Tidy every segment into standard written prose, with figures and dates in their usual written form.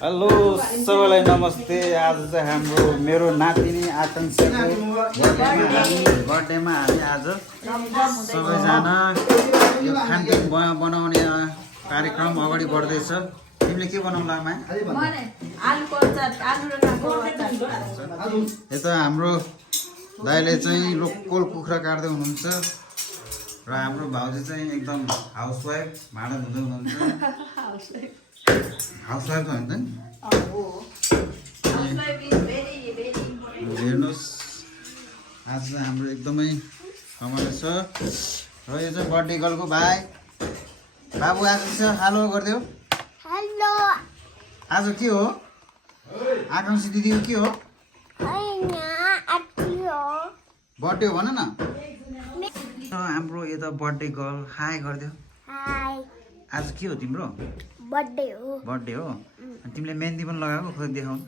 Hello सबैलाई नमस्ते। आज चाहिँ हाम्रो मेरो नातिनी आकांक्षाको बर्थडेमा हामी आज सबैजना यो खानपिन बनाउने कार्यक्रम अगाडि बढ्दैछ। तिमीले के बनाउला आमा? यता हाम्रो दाइले चाहिँ लोकल कुखुरा काट्दै हुनुहुन्छ र हाम्रो भाउजू चाहिँ एकदम हाउसवाइफ भाँडा धुँदै हुनुहुन्छ। हाउसवाइफ त होइन त हेर्नुहोस्, आज हाम्रो एकदमै रमाइलो छ। र यो चाहिँ बर्थडे गर्लको भाइ बाबु आएको छ। हेलो गरिदेऊ। हेलो। आज के हो? आकांक्षा दिदीको के हो? बर्थडे हो भन न। हाम्रो यता बर्थडे गर्ल हाई गरिदेऊ। हाई। आज के हो तिम्रो? बर्थडे हो। बर्थडे हो। अनि तिमीले मेहन्दी पनि लगाएको? खोइ देखाउनु।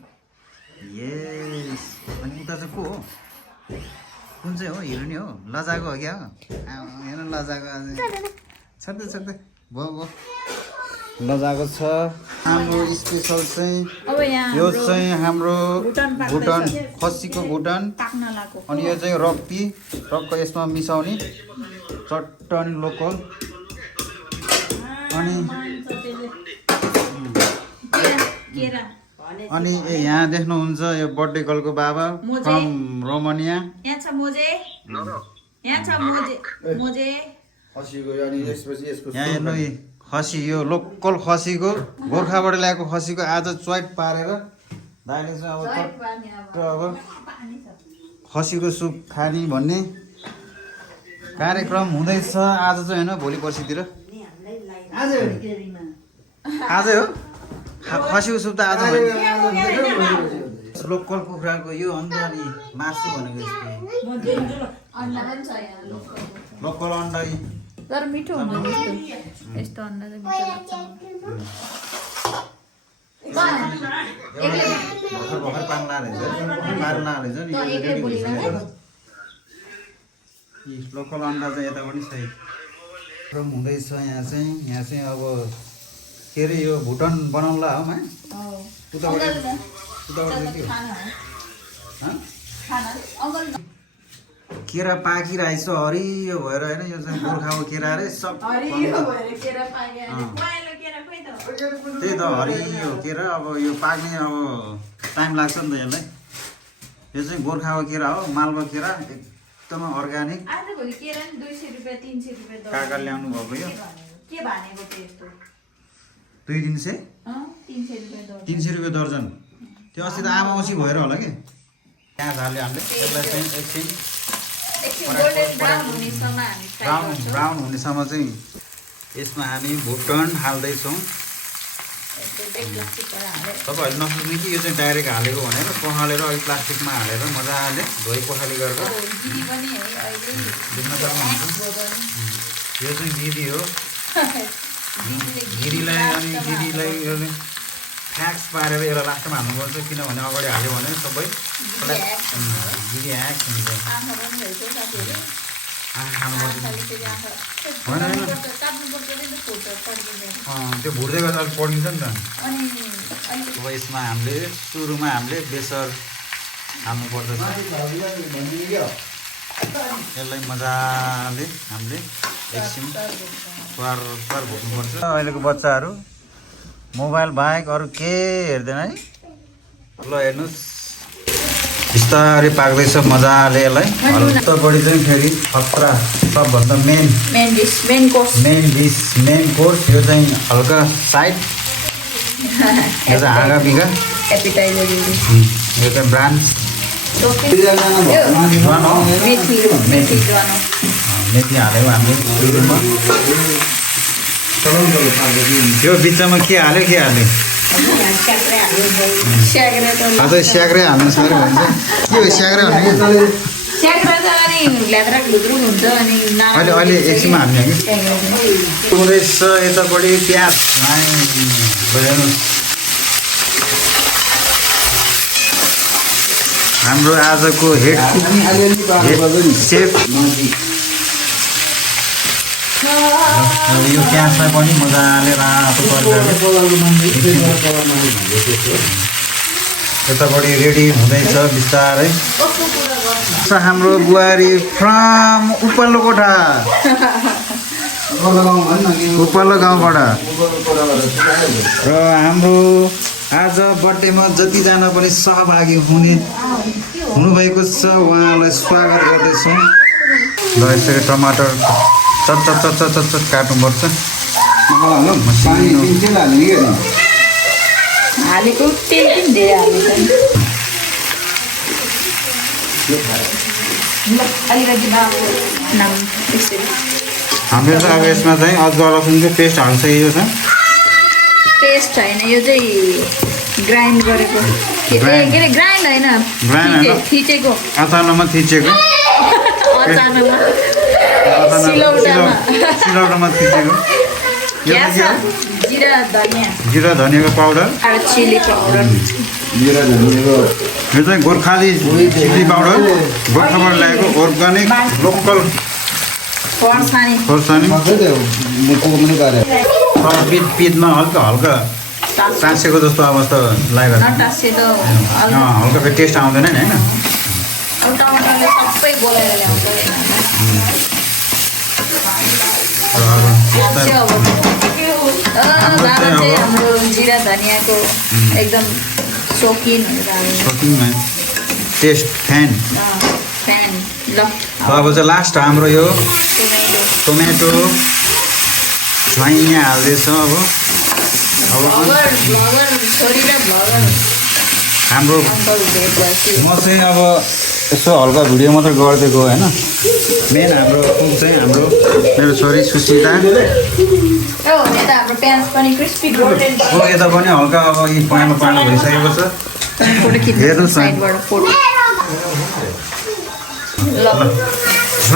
यस। अनि उता चाहिँ को हो? कुन चाहिँ हो? हिरोनी हो? लजाको हो क्या? हेर लजाको आज छोड्दै छोड्दै भयो लजाको छ। हाम्रो स्पेसल चाहिँ यो चाहिँ हाम्रो भुटन खसीको भुटन। अनि यो चाहिँ रक्ती टक्क यसमा मिसाउने चट्टनी लोकल। अनि यहाँ देख्नुहुन्छ यो बर्थडे गर्लको बाबा फ्रम रोमानिया। यहाँ छ मोजे, यहाँ छ मोजे। यहाँ हेर्नु खसी, यो लोकल खसीको गोर्खाबाट ल्याएको खसीको आज च्वाइट पारेर दाइले चाहिँ अब खसीको सुप खाने भन्ने कार्यक्रम हुँदैछ आज चाहिँ होइन, भोलि पर्सितिर। आजै हो खसीको सुप त आज होइन। लोकल कुखुराको यो अन्त अनि मासु भनेको लोकल अन्डा तर मिठो हुन्छ यस्तो अन्डा चाहिँ मिठो लाग्छ। भर्खर पार्न रहेछ नि लोकल अन्डा चाहिँ यता पनि सही हुँदैछ। यहाँ चाहिँ अब के अरे यो भुटन बनाउला हो मा? केरा पाकिरहेछ हरियो भएर होइन। यो चाहिँ गोर्खाको केरा अरे सब त्यही त हरियो केरा। अब यो पाक्ने अब टाइम लाग्छ नि त यसलाई। यो चाहिँ गोर्खाको केरा हो, मालको केरा एकदमै अर्ग्यानिक। काका ल्याउनु भएको यो 300 रुपियाँ दर्जन। त्यो अस्ति त आमा औसी भएर होला कि प्याज हाल्यो हामीले। यसलाई चाहिँ एकछिन ब्राउन हुनेसम्म चाहिँ यसमा हामी भुटन हाल्दैछौँ। तपाईँहरूले नसोच्ने कि यो चाहिँ डाइरेक्ट हालेको भनेर, पखालेर अलिक प्लास्टिकमा हालेर मजाले धोइ पखाली गरेर यो चाहिँ गिरी हो। गिरीलाई अनि गिरीलाई फ्याक्स पारेर यसलाई लास्टमा हाल्नुपर्छ, किनभने अगाडि हाल्यो भने सबै गिरी ह्याक्स हुन्छ। त्यो भुट्दै गर्दा अलिक पड्किन्छ नि त। अब यसमा हामीले सुरुमा हामीले बेसर हाल्नु पर्दछ। यसलाई मजाले हामीले एकछिन पार भुट्नुपर्छ। अहिलेको बच्चाहरू मोबाइल बाहेक अरू के हेर्दैन है। ल हेर्नुहोस् बिस्तारै पाक्दैछ मजाले। यसलाई हल्कापट्टि चाहिँ फेरि खतरा सबभन्दा मेन कोर्स यो चाहिँ हल्का साइड। यो चाहिँ हाँगा बिगा, यो चाहिँ ब्रान्च मेथी हाल्यो हामीले सुरुमा। यो बिचमा के हाल्यो अझै स्याग्रे हाल्नु सक्यो भने चाहिँ के हो स्याग्रे भने? अहिले एकछिनमा हाल्ने कि हुँदैछ यतापट्टि प्याज। हाम्रो आजको हेड सेफ यो प्याजलाई पनि मजाले रातो यतापट्टि रेडी हुँदैछ बिस्तारै हाम्रो बुहारी फ्रम उपल्लो कोठा उपल्लो गाउँबाट र हाम्रो आज बर्थडेमा जतिजना पनि सहभागी हुनुभएको छ उहाँलाई स्वागत गर्दैछौँ। ल यसरी टमाटर चट काट्नुपर्छ। हालेको तेल पनि धेरै हालेको अलिकति नाम यसरी हाम्रो चाहिँ अब यसमा चाहिँ अदुवा लसुनको पेस्ट हाल्छ। यो चाहिँ पेस्ट होइन, यो चाहिँ ग्राइन्ड गरेको के अरे ग्राइन्ड होइन, थिचेको अचानकमा थिचेको सिलौटामा थिचेको जिरा धनियाको पाउडर और चिली पाउडर। यो चाहिँ गोर्खाली चिली पाउडर गोर्खाबाट ल्याएको अर्ग्यानिक लोकल खोर्सानी पिठमा हल्का हल्का टाँसेको जस्तो अवस्था लागेको हल्का फेरि टेस्ट आउँदैन नि होइन। हाम्रो जिरा धनियाको एकदम शौकीन टेस्ट फ्यान। ल अब चाहिँ लास्ट हाम्रो यो टोमेटो झैँ हाल्दैछ। अब हाम्रो म चाहिँ अब यसो हल्का भिडियो मात्रै गरिदिएको होइन। मेन हाम्रो कुक चाहिँ हाम्रो मेरो छोरी सुसिता। यता प्याज पनि क्रिस्पी गोल्डन यता पनि हल्का अब यी पहेँलो भइसकेको छ। हेर्नुहोस् न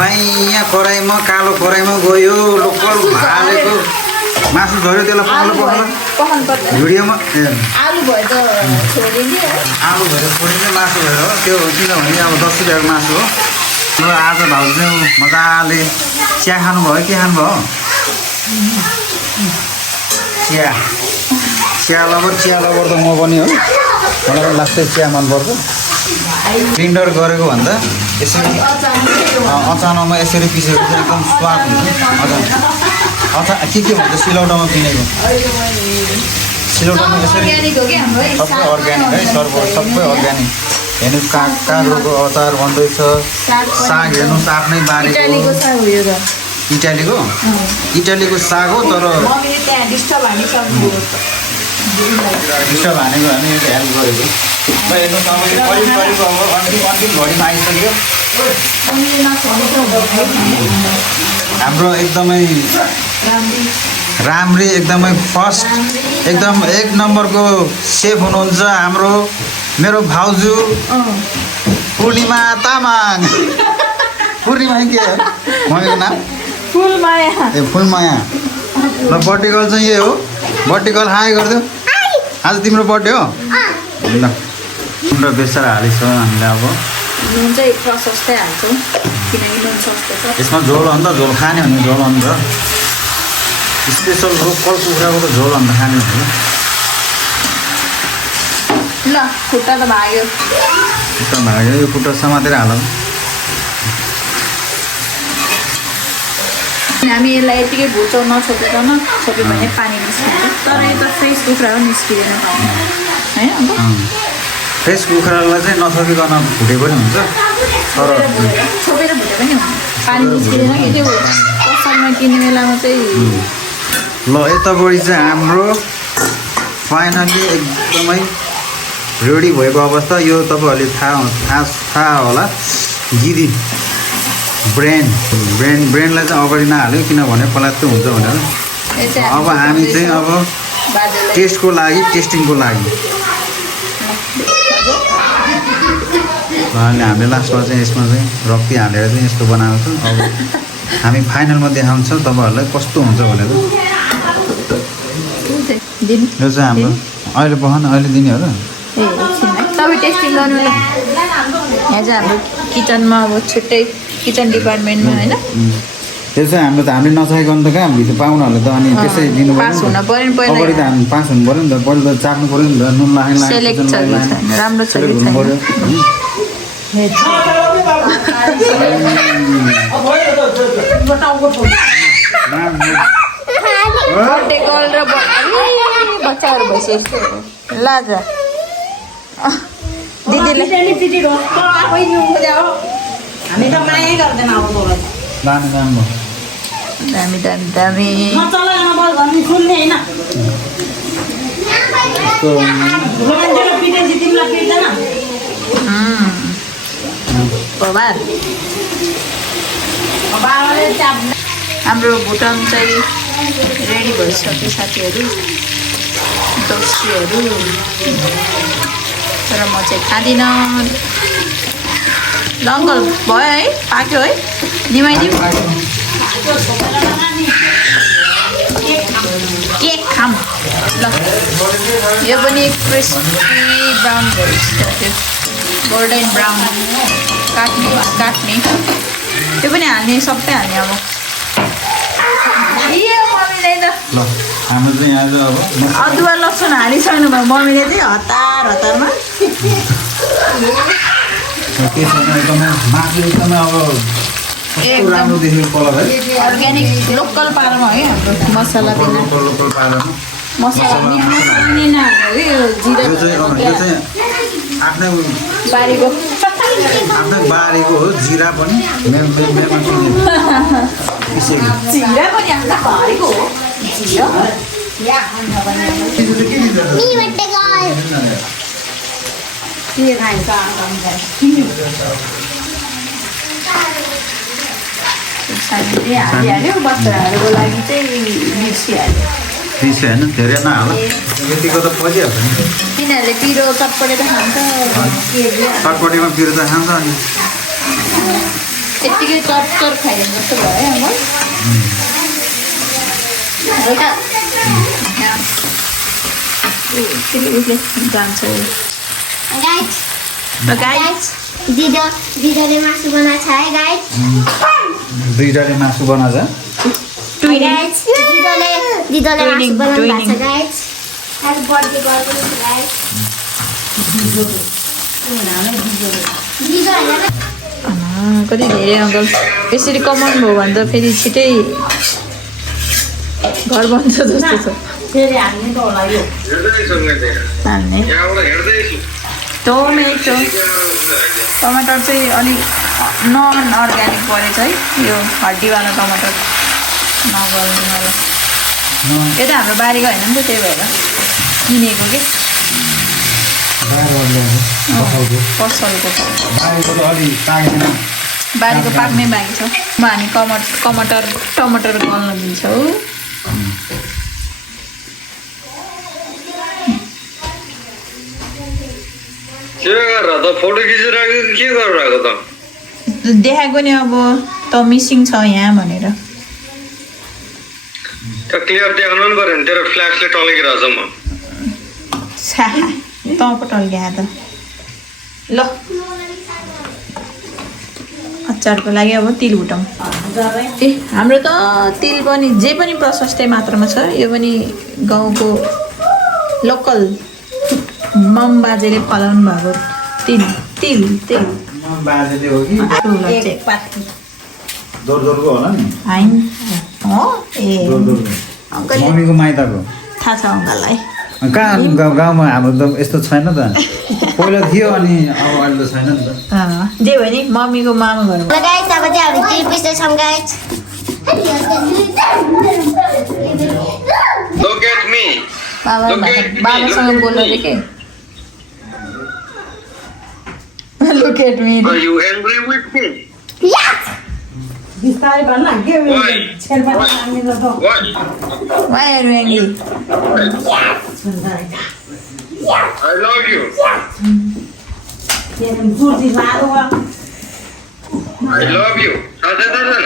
यहाँ कराईमा कालो कराईमा गयो लोकल हालेको मासु झऱ्यो त्यसलाई पकाउनु भिडियोमा आलु भयो त छोडिदिने आलु झऱ्यो छोडिने मासु भयो त्यो किनभने अब 10 रुपियाँको मासु हो। र आज भाउजू चाहिँ मजाले चिया खानुभयो के खानुभयो? चिया लबर त म पनि हो। मलाई पनि लाग्छ चिया मनपर्छ। ग्रिन्डर गरेको भन्दा यसरी अचानकमा यसरी पिसेको चाहिँ एकदम स्वाद हुन्छ। के भन्छ सिलौटामा पिनेको सिलौटामा यसरी सबै अर्ग्यानिक है सबै अर्ग्यानिक। हेर्नुहोस् काँक्रोको अचार बन्दैछ। साग हेर्नुहोस् आफ्नै बारीको इटालीको साग हो। तर डिस्टर्ब हानेको हामी हेल्प गरेको। हेर्नुहोस् अब करिब अब अन्तिम घडीमा आइसक्यो। हाम्रो एकदमै राम्री एकदमै फर्स्ट एकदम 1 नम्बरको सेफ हुनुहुन्छ हाम्रो मेरो भाउजू पूर्णिमा तामाङ। पूर्णिमा के हो मम्मीको नाम? फुलमाया। ल बर्थडे गर्ल चाहिँ यही हो। बर्थडे गर्ल हाई गरिदियो। आज तिम्रो बर्थडे हो। ल नुन बेसार हालिछ हामीले। अब नुन चाहिँ प्रशस्तै हाल्छौँ किनकि नुन सस्तो छ। यसमा झोल अन्त झोल खाने भने झोल अन्त स्पेसल लोकल कुखुराको त झोल अन्त खाने हो। ल खुट्टा त भाग्यो यो खुट्टा समातेर हालौँ। हामी यसलाई यतिकै भुचाउ छोप्यो भने पानी निस्किन्छ। तर यो त फ्रेस कुखुरा हो निस्किँदैन होइन। फ्रेस कुखुरालाई चाहिँ नछोपिकन भुटे पनि हुन्छ। तर छोपेर भुटे पनि हुन्छ पानी निस्किँदैन कि त्यो पसलमा किन्ने बेलामा चाहिँ। ल यतापट्टि चाहिँ हाम्रो फाइनली एकदमै रेडी भएको अवस्था। यो तपाईँहरूले थाहा होला गिरी ब्रेनलाई चाहिँ अगाडि नहाल्यो किनभने पलात्तो हुन्छ भनेर। अब हामी चाहिँ अब टेस्टको लागि टेस्टिङको लागि अनि हामीले लास्टमा चाहिँ यसमा चाहिँ रक्ती हालेर चाहिँ यस्तो बनाएको छौँ। अब हामी फाइनलमा देखाउँछौँ तपाईँहरूलाई कस्तो हुन्छ भनेर। यो चाहिँ हाम्रो अहिले बहन अहिले दिने हो र। तपाईँ टेस्टिङ गर्नु ल। यहाँ चाहिँ हाम्रो किचनमा अब छुट्टै किचन डिपार्टमेन्टमा होइन त्यसो हामीले त हामीले नचाहेको त कहाँ भित्र पाहुनाहरूले त अनि त्यसै दिनु पास हुन पर्यो नि पहिला। अगाडि त हामी पास हुनु पऱ्यो नि त पहिला त चाट्नु पऱ्यो नि त नुन लाग्यो सेलेक्ट छ कि छैन, राम्रो छ कि छैन। बर्थडे गर्ल र बच्चाहरू भएपछि यस्तो हो। लाजा दिदीले हामी त माया गर्दैन अब तँलाई। दामी दामी भयो दामी दामी दामी। नचलाएन बल भन्ने सुन्ने होइन। यस्तो ठुलो मान्छेलाई पिटेपछि तिमीलाई पिट्दैन। बबार बाबाले चाप हाम्रो भुटान चाहिँ रेडी भइसक्यो साथीहरू, दोस्रीहरू। तर म चाहिँ खाँदिनँ। ल अङ्कल भयो है, पाक्यो है, निमाइदिउँ। केक खाम ल। यो पनि क्रिस्पी ब्राउन भइसक्यो, गोल्डन ब्राउन। काट्ने काट्ने त्यो पनि हाल्ने, सबै हाल्ने। अब मम्मीले त ल हाम्रो चाहिँ आज अब अदुवा लसुन हालिसक्नु भयो मम्मीले चाहिँ हतार हतारमा। के छैन एकदमै मासु एकदमै अब कस्तो राम्रो देखेको कलर है अर्ग्यानिक लोकल पारामा है हाम्रो मसला बिना। लोकल पारेर मसला बिना यो चाहिँ यो चाहिँ आफ्नै बारीको आफ्नै बारीको हो जिरा पनि मेरोमा पिसेको जिरा पनि आफ्नो बारीको हो। जिरा Me birthday girl. के खान्छ साथीले हालिहाल्यो, बच्चाहरूको लागि चाहिँ बिर्सिहाल्यो। पिस होइन धेरै नहाल यतिको त पसिहाल्छ नि तिनीहरूले पिरो चटपटेर खान्छ, चटपटीमा पिरो त खान्छ अनि यत्तिकै चटचर खायो जस्तो भयो अब। उसले जान्छ यो। Guys, ल गाइस, दिदोले मासु बनाएको छ है गाइस। दुईटाले मासु बनाएको गाइस दिदोले मासु बनाउनु भएको छ गाइस। आज बर्थडे गर्नु छ गाइस। दिदो हैन कति धेरै अङ्कल। यसरी कमाउनु भयो भने त फेरि छिटै घर बन्छ जस्तो छ। फेरि हाल्ने त होला यो हाल्ने टमेटो टमाटर चाहिँ अलिक नन अर्ग्यानिक परेछ है, यो हड्डीवाला टमाटर नगर्नु होला। यो त हाम्रो बारीको होइन नि त, त्यही भएर किनेको के पसलको। बारीको पाक्नै बाँकी छ। अब हामी टमाटर गल्न दिन्छौँ। के गरेर त फोटो खिचिरहेको के गरिरहेको त देखाएको नि अब त मिसिङ छ यहाँ भनेर। त क्लियर देखाउनु नि पऱ्यो नि, तेरो फ्ल्यासले टल्किरहेछ म। तँ टल्क्या त। ल अचारको लागि अब तिल भुटौँ। ए हाम्रो त तिल पनि जे पनि प्रशस्तै मात्रामा छ। यो पनि गाउँको लोकल मम बाजेले फलाउनु भएको तिल तिल तिल बाजेले हो कि एक पाती दोरदोरको होला नि होइन हो। ए दोरदोरको अङ्कल मम्मीको माइतको थाहा छ अङ्कललाई। कहाँ गाउँमा हाम्रो त यस्तो छैन त। पहिला थियो अनि अब अहिले त छैन नि त। जे भयो नि मम्मीको मामा घर। ल गाइस अब चाहिँ हामी तिल पिस्दैछौँ गाइस। Look at me. बाबासँग बोल्नु रे के। Look at me. Are you angry with me? Yes! बिस्तारै भन्न के Why? शेर्पा हामी त What? Why are you angry? I love you. जुर्ती लारो I love you. साथै त जान।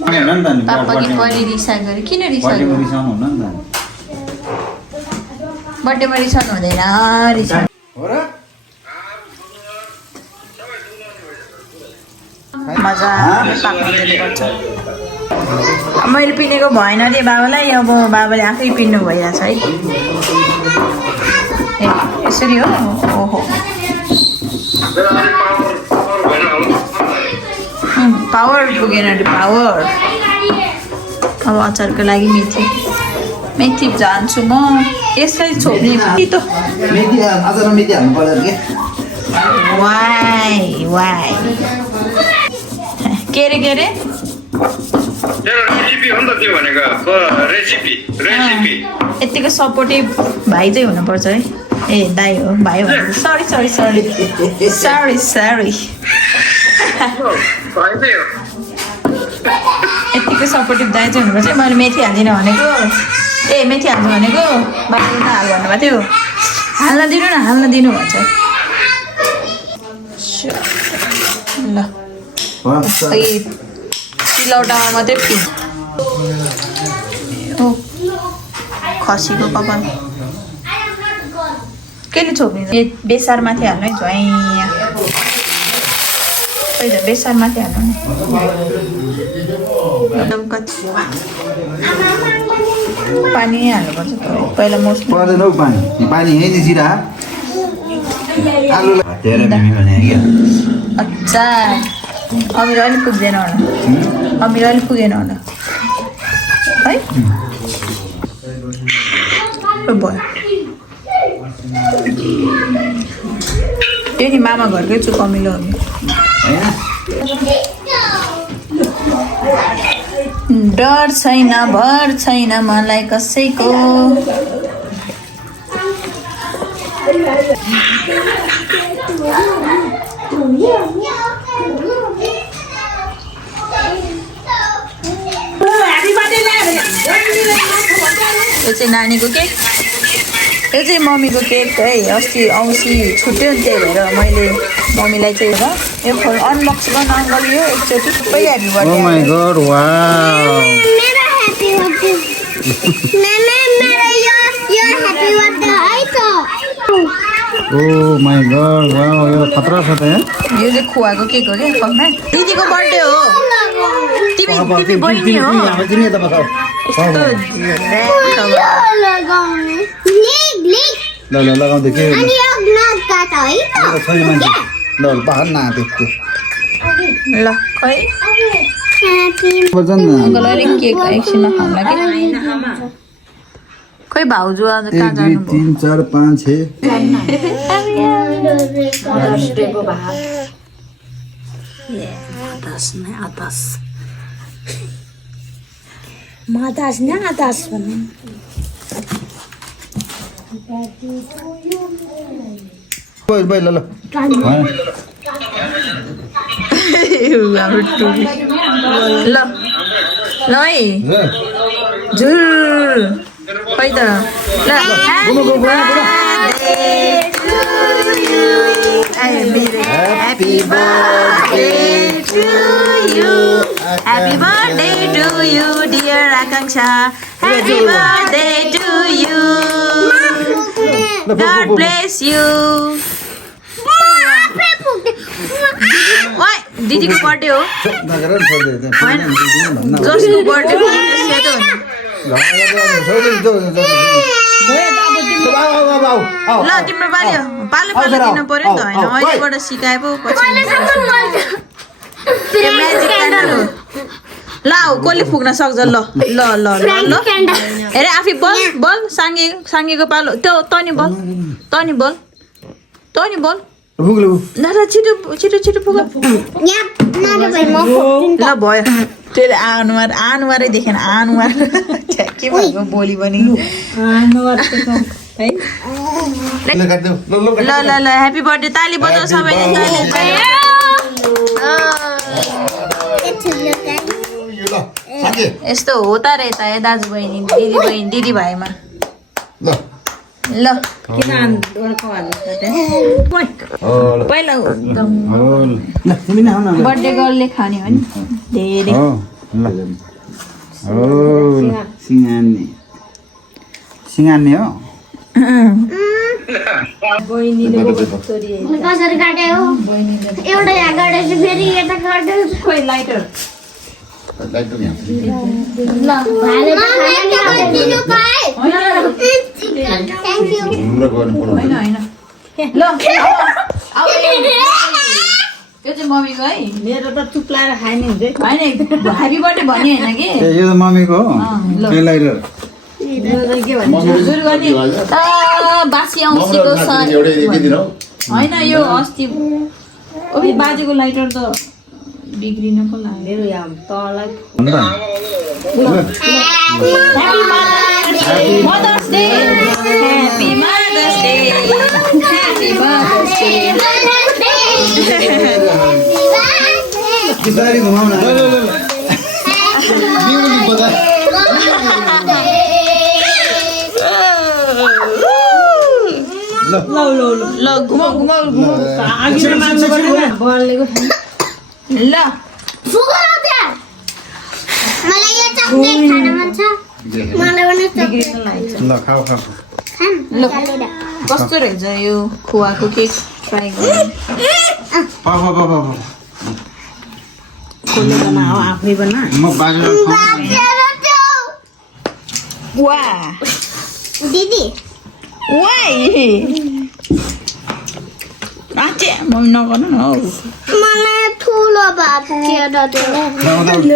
हुन नि त नि पापा कि बढी रिसा गरे। किन रिसा बर्थडेमा गरे? रिसाउनु हुन्न नि त। बर्थडेमा रिसाउनु हुँदैन। रिसा हो र मजाले पाक्नु दिनुपर्छ। मैले पिनेको भएन अरे बाबालाई, अब बाबाले आफै पिन्नु भइरहेछ है। ए यसरी हो। ओहो पावर पुगेन अरे पावर। अब अचारको लागि मेथी जान्छु म। यसलाई छोप्ने त मेथी अचारमा मेथी हाल्नु पर्यो के वाइ के अरे रेसिपी हो नि त त्यो भनेको रेसिपी यतिको सपोर्टिभ भाइ चाहिँ हुनुपर्छ है। ए दाइ हो भाइ हो। सरी यतिको सपोर्टिभ दाइ चाहिँ हुनुपर्छ। मैले मेथी हाल्दिनँ भनेको, मेथी हाल्छु भनेको बाहिर नहाल भन्नुभएको थियो। हाल्न दिनु भन्छ। ल सिलौटामा मात्रै ओ खसीको कपाल केले छोप्ने? बेसारमाथि हाल्नु है झ्वाइँ। बेसारमाथि हाल्नु नि। पानी हाल्नुपर्छ पहिला मोस्ट पर्दैन हौ पानी यही नि जिरा आलु अच्छा अमिरो अलिक पुग्दैन होला है। भयो त्यो नि मामा घरकै छु कमिलो हो। डर छैन भर छैन मलाई कसैको। यो चाहिँ नानीको केक, यो चाहिँ मम्मीको केक है। अस्ति औँसी छुट्यो नि, त्यही भएर मैले मम्मीलाई चाहिँ यो फोन अनबक्स गर्न अङ्कल यो एकचोटि सबै happy birthday. Oh my god, wow. मेरा हैप्पी बर्थडे मैंने मेरा यो हैप्पी बर्थडे है त। Oh my god, wow, यो खतरा छ त यहाँ। यो चाहिँ खुवाको केक हो क्या फर्स्टमा। दिदीको बर्थडे हो। तिमी बहिनी हो। तिमी यता बसाऊ। यस्तो ल लगाउँदै के अनि यो नट काट है त। छोरी मान्छे ल बाहर न आएको ल खै बजन न अङ्कल अलिक केक एकछिनमा खाउँला कि खै भाउजू आज कहाँ 1 2 3 4 5 6 मातास न आतास भन्नु। ल हाम्रो टुरी ल है झुर खै त ल Happy birthday to you. Happy birthday to you, dear Akanksha. Happy birthday to you. God bless you. Why? दिदीको बर्थडे हो जसको बर्थडे हो त्यसले त ल तिम्रो पाल्यो पालो दिनु पर्यो नि त होइन अहिलेबाट सिकाए पो पछि ल कसले फुक्न सक्छ ल ल ल ल हेरे आफै बोल बोल साङ्गेको पालो त्यो तनी बोल ल छिटो फुक ल भयो त्यसले अनुहारै देखेन अनुहार के भएको बोली पनि ल ह्याप्पी बर्थडे ताली बजाऊ सबैले यस्तो हो त रे त दाजु बहिनी दिदी भाइमा ल पहिला बर्थडे गर्लले खाने हो नि धेरै सिंगान्ने हो कसरी काट्यो एउटा यहाँ काटेपछि फेरि यता काट्यो खोइ लाइटर ल भाइले त खाना नि दिनु पाए थ्यांक यू होइन होइन ल अब यो चाहिँ मम्मीको है मेरो त चुप्लाएर खाने हुन्छ होइन ह्याप्पी बर्थडे भन्ने होइन कि यो त मम्मीको हो ल यसलाई र के भन्छ सुरु गर्ने बासी औँसीको होइन यो अस्ति ओ बाजेको लाइटर त बिग्रिन पो लाग्यो मेरो यहाँ तँलाई mother's day happy mother's day happy mother's day बिस्तारै घुमाउन ल घुमाउ घुमाउ घुमाउ आगिलो मान्छे बलेको ल सुगर हो त्यहाँ मलाई यो चकलेट खान मन छ मलाई पनि चकलेट ल खाऊ खाऊ ल कस्तो रहेछ यो खोवाको केक ट्राई गर्नु खोलेर हो आफै बना म बाजेलाई खुवाउँछु वा दिदी वाइ आचे मम्मी नगर्नु न हौ मलाई ठुलो भात थियो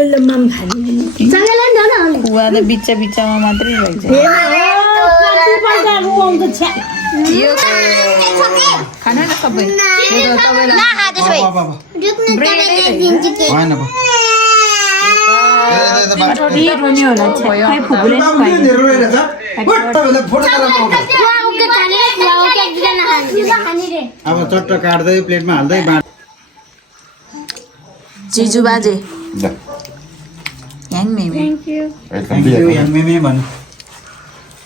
ल माम खाने सँगैलाई न खुवा त बिच्चा बिच्चामा मात्रै रहेछ यो खाना न सबै यो त तपाईँलाई होइन अब चट्ट काट्दै प्लेटमा हाल्दै जिजु बाजे ह्याङ मेमी मेमे भन्नु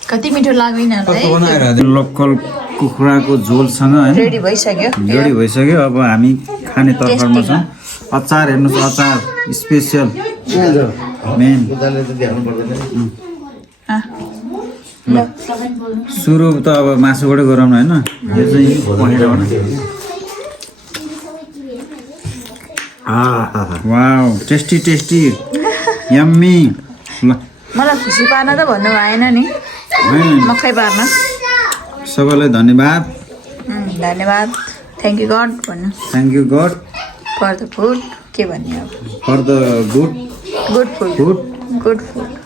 कति मिठो लाग्दैन लोकल कुखुराको झोलसँग होइन रेडी भइसक्यो रेडी भइसक्यो अब हामी खाने तर्फमा छौँ अचार हेर्नुहोस् अचार स्पेसियल मेन ल सुरु त अब मासुबाटै गराउनु होइन यो चाहिँ पहेँडाबाट वाउ टेस्टी टेस्टी यम्मी ल मलाई खुसी पार्न त भन्नु भएन नि होइन मकै पार्न सबैलाई धन्यवाद धन्यवाद थ्याङ्क यू गड भन्नु thank you God for the food के भन्ने अब for the good good food food good food